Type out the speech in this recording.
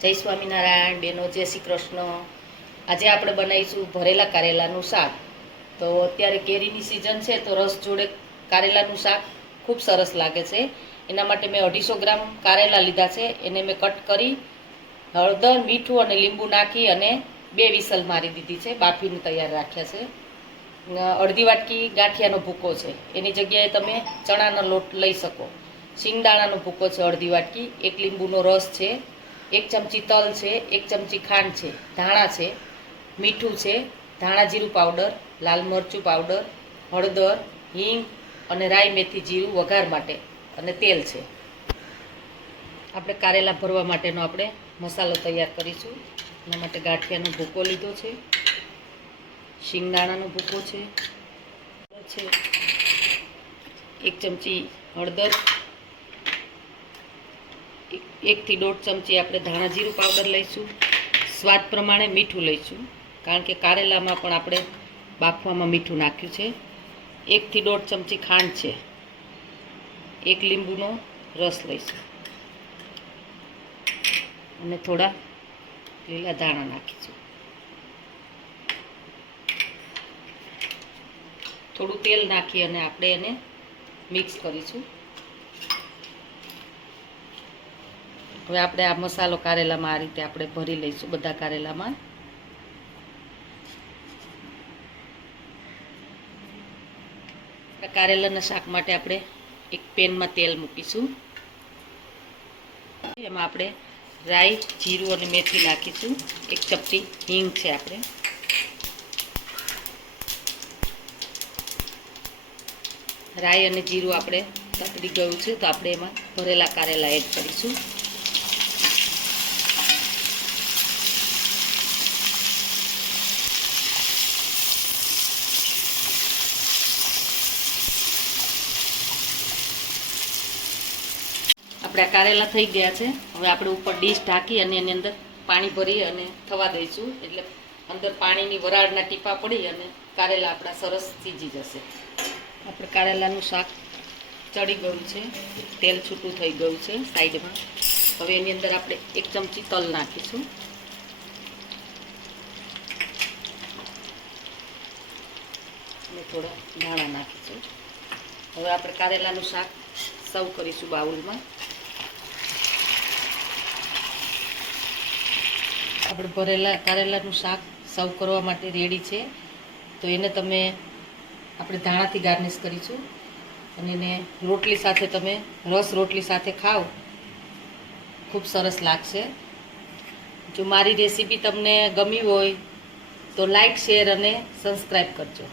જય સ્વામિનારાયણ, બેનો, જય શ્રી કૃષ્ણ. આજે આપણે બનાવીશું ભરેલા કારેલાનું શાક. તો અત્યારે કેરીની સિઝન છે, તો રસ જોડે કારેલાનું શાક ખૂબ સરસ લાગે છે. એના માટે મેં અઢીસો ગ્રામ કારેલા લીધા છે. એને મેં કટ કરી, હળદર, મીઠું અને લીંબુ નાખી અને બે વિસલ મારી દીધી છે. બાફીને તૈયાર રાખ્યા છે. અડધી વાટકી ગાંઠિયાનો ભૂકો છે. એની જગ્યાએ તમે ચણાનો લોટ લઈ શકો. શિંગદાણાનો ભૂકો છે અડધી વાટકી. એક લીંબુનો રસ છે. એક ચમચી તલ છે, એક ચમચી ખાંડ છે, ધાણા છે, મીઠું છે, ધાણા જીરું પાવડર, લાલ મરચું પાવડર, હળદર, હિંગ અને રાઈ મેથી જીરું વઘાર માટે અને તેલ છે. આપણે કારેલા ભરવા માટેનો આપણે મસાલો તૈયાર કરીશું. એના માટે ગાંઠિયાનો ભૂકો લીધો છે. શિંગદાણાનો ભૂકો છે. એક ચમચી હળદર એકથી દોઢ ચમચી આપણે ધાણા જીરું પાવડર લઈશું. સ્વાદ પ્રમાણે મીઠું લઈશું. કારણ કે કારેલામાં પણ આપણે બાફવામાં મીઠું નાખ્યું છે. એકથી દોઢ ચમચી ખાંડ છે. એક લીંબુનો રસ લઈશું. અને થોડા લીલા ધાણા નાખીશું. થોડું તેલ નાખી અને આપણે એને મિક્સ કરીશું. હવે આપણે આ મસાલો કારેલામાં આ રીતે આપણે ભરી લઈશું બધા કારેલામાં. કારેલાના શાક માટે આપણે એક પેનમાં તેલ મૂકીશું. એમાં આપણે રાઈ, જીરું અને મેથી નાખીશું. એક ચપટી હિંગ છે આપણે. રાઈ અને જીરું આપણે તકડી ગયું છે, તો આપણે એમાં ભરેલા કારેલા એડ કરીશું. આપણે કારેલા થઈ ગયા છે. હવે આપણે ઉપર ડીશ ઢાંકી અને એની અંદર પાણી ભરી અને થવા દઈશું. એટલે અંદર પાણીની વરાળના ટીપા પડી અને કારેલા આપણા સરસ સીજી જશે. આપણે કારેલાનું શાક ચડી ગયું છે. તેલ છૂટું થઈ ગયું છે સાઈડમાં. હવે એની અંદર આપણે એક ચમચી તલ નાખીશું. અને થોડા ધાણા નાખીશું. હવે આપણે કારેલાનું શાક સર્વ કરીશું બાઉલમાં. આપણે ભરેલા કારેલાનું શાક સર્વ કરવા માટે રેડી છે. તો એને તમે આપણે ધાણાથી ગાર્નિશ કરીશું. અને એને રોટલી સાથે તમે રસ રોટલી સાથે ખાઓ. ખૂબ સરસ લાગશે. જો મારી રેસીપી તમને ગમી હોય તો લાઈક શેર અને સબસ્ક્રાઈબ કરજો.